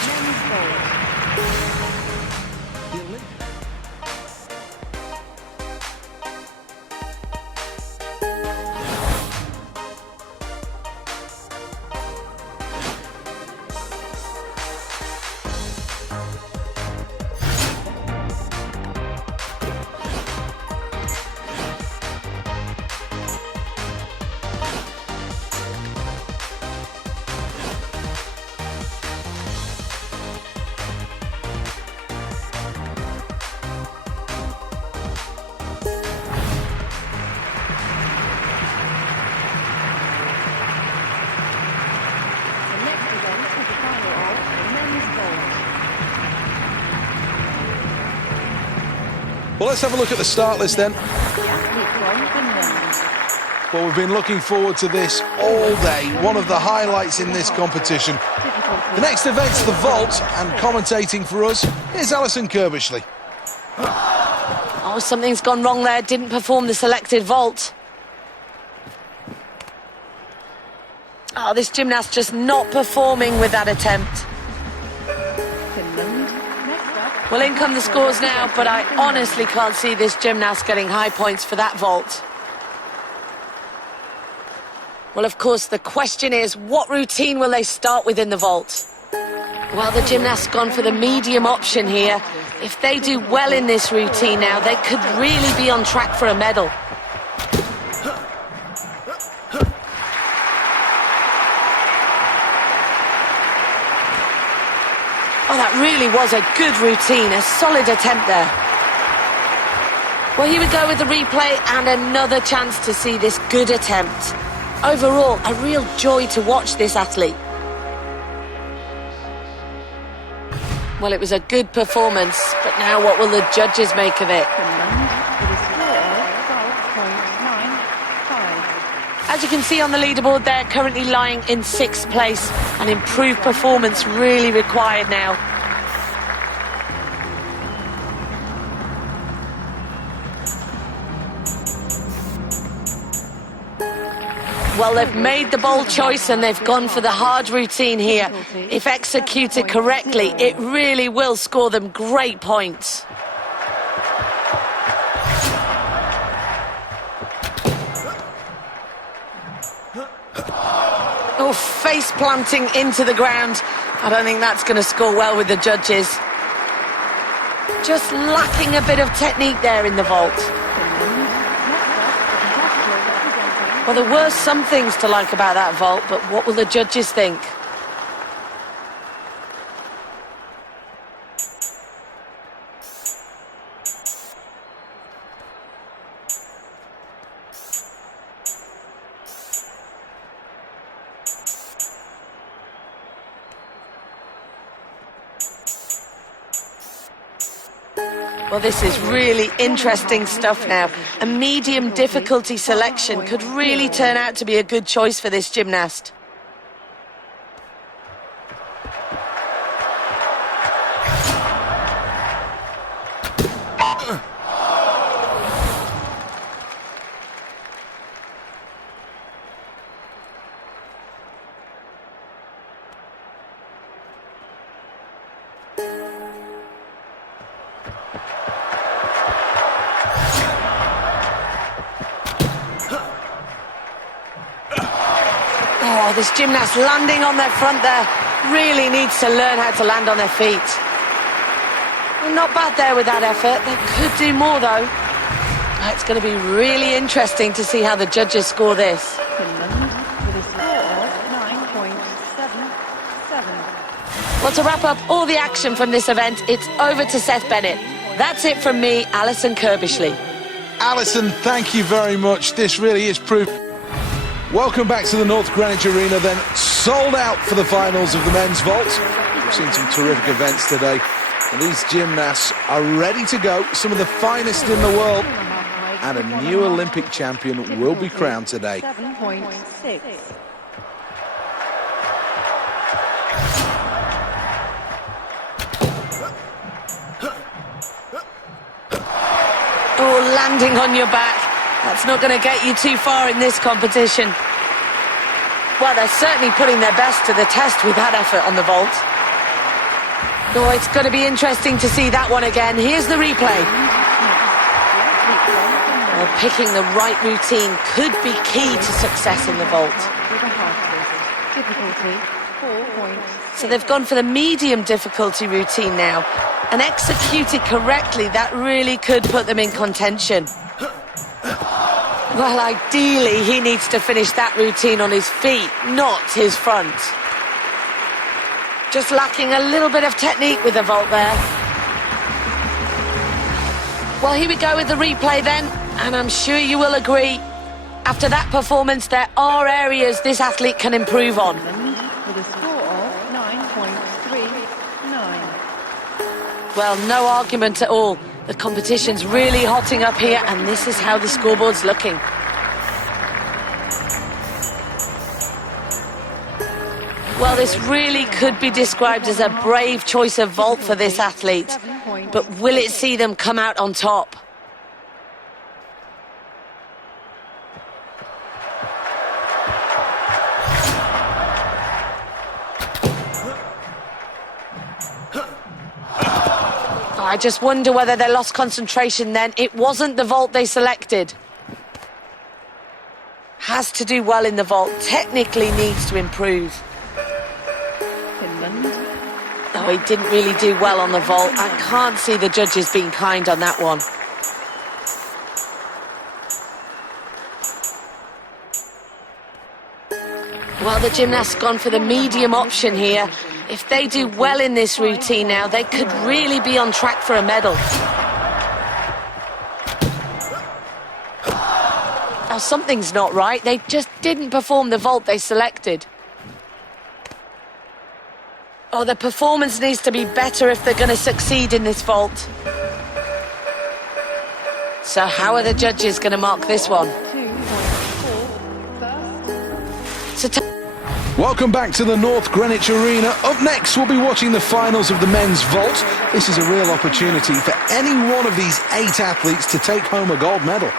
Well, let's have a look at the start list then. Well, we've been looking forward to this all day. One of the highlights in this competition. The next event's the vault, and commentating for us is Alison Kirbishley. Oh, something's gone wrong there. Didn't perform the selected vault. Oh, this gymnast just not performing with that attempt. Well, in come the scores now, but I honestly can't see this gymnast getting high points for that vault. Well, of course, the question is, what routine will they start with in the vault? Well, the gymnast's gone for the medium option here. If they do well in this routine now, they could really be on track for a medal. Well, that really was a good routine, a solid attempt there. Well, here we go with the replay and another chance to see this good attempt. Overall, a real joy to watch this athlete. Well, it was a good performance, but now what will the judges make of it? As you can see on the leaderboard, they're currently lying in 6th place. An improved performance really required now. Well, they've made the bold choice and they've gone for the hard routine here. If executed correctly, it really will score them great points. Oh, face planting into the ground. I don't think that's going to score well with the judges. Just lacking a bit of technique there in the vault. Well, there were some things to like about that vault, but what will the judges think? Well, this is really interesting stuff now. A medium difficulty selection could really turn out to be a good choice for this gymnast. Oh, this gymnast landing on their front there really needs to learn how to land on their feet. Well, not bad there with that effort. They could do more, though. It's going to be really interesting to see how the judges score this. Well, to wrap up all the action from this event, it's over to Seth Bennett. That's it from me, Alison Kirbishley. Alison, thank you very much. This really is proof. Welcome back to the North Greenwich Arena then. Sold out for the finals of the men's vault. We've seen some terrific events today. And these gymnasts are ready to go. Some of the finest in the world. And a new Olympic champion will be crowned today. 7.6. Oh, landing on your back. That's not going to get you too far in this competition. Well, they're certainly putting their best to the test with that effort on the vault. Oh, it's going to be interesting to see that one again. Here's the replay. Well, picking the right routine could be key to success in the vault. So they've gone for the medium difficulty routine now. And executed correctly, that really could put them in contention. Well, ideally, he needs to finish that routine on his feet, not his front. Just lacking a little bit of technique with the vault there. Well, here we go with the replay then, and I'm sure you will agree. After that performance, there are areas this athlete can improve on. With a score of 9.39. Well, no argument at all. The competition's really hotting up here, and this is how the scoreboard's looking. Well, this really could be described as a brave choice of vault for this athlete. But will it see them come out on top? I just wonder whether they lost concentration then. It wasn't the vault they selected. Has to do well in the vault. Technically needs to improve. Finland. Oh, he didn't really do well on the vault. I can't see the judges being kind on that one. Well, the gymnast's gone for the medium option here. If they do well in this routine now, they could really be on track for a medal. Now, something's not right. They just didn't perform the vault they selected. Oh, the performance needs to be better if they're going to succeed in this vault. So how are the judges going to mark this one? Welcome back to the North Greenwich Arena. Up next, we'll be watching the finals of the men's vault. This is a real opportunity for any one of these 8 athletes to take home a gold medal.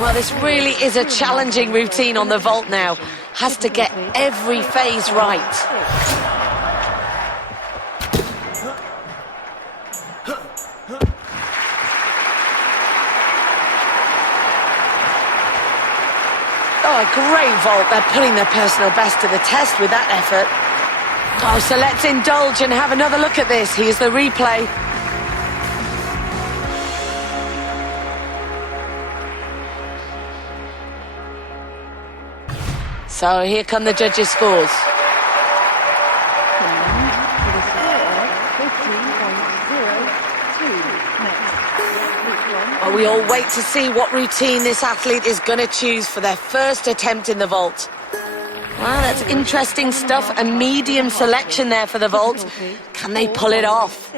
Well, this really is a challenging routine on the vault now. Has to get every phase right. Oh, a great vault. They're putting their personal best to the test with that effort. Oh, so let's indulge and have another look at this. Here's the replay. So here come the judges' scores. Well, we all wait to see what routine this athlete is going to choose for their first attempt in the vault. Well, that's interesting stuff. A medium selection there for the vault. Can they pull it off?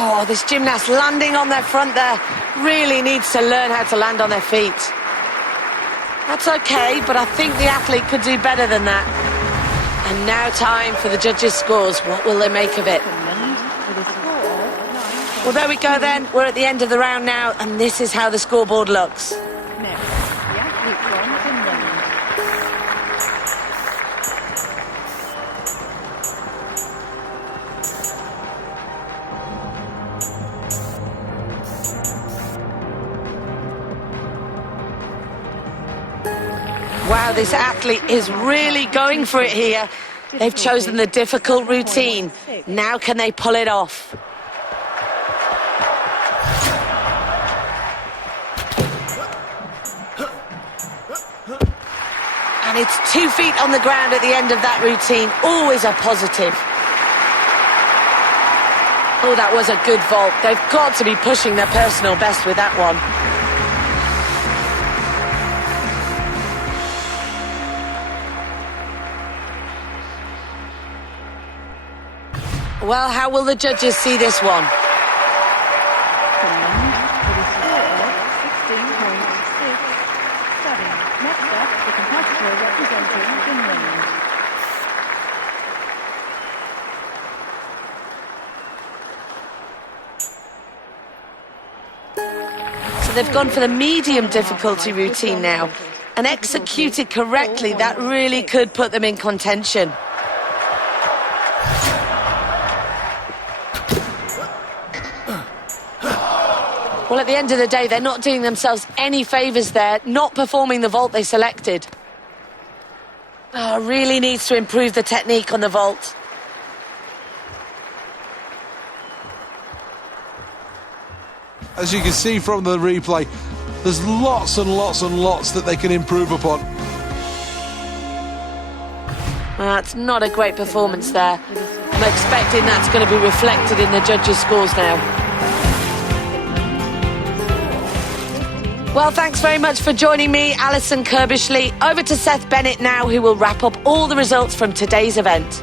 Oh, this gymnast landing on their front there really needs to learn how to land on their feet. That's okay, but I think the athlete could do better than that. And now time for the judges' scores. What will they make of it? Well, there we go then. We're at the end of the round now, and this is how the scoreboard looks. Wow, this athlete is really going for it here. They've chosen the difficult routine. Now can they pull it off? And it's 2 feet on the ground at the end of that routine. Always a positive. Oh, that was a good vault. They've got to be pushing their personal best with that one. Well, how will the judges see this one? So they've gone for the medium difficulty routine now. And executed correctly, that really could put them in contention. Well, at the end of the day, they're not doing themselves any favours there, not performing the vault they selected. Oh, really needs to improve the technique on the vault. As you can see from the replay, there's lots and lots and lots that they can improve upon. That's not a great performance there. I'm expecting that's going to be reflected in the judges' scores now. Well, thanks very much for joining me, Alison Kirbishley. Over to Seth Bennett now, who will wrap up all the results from today's event.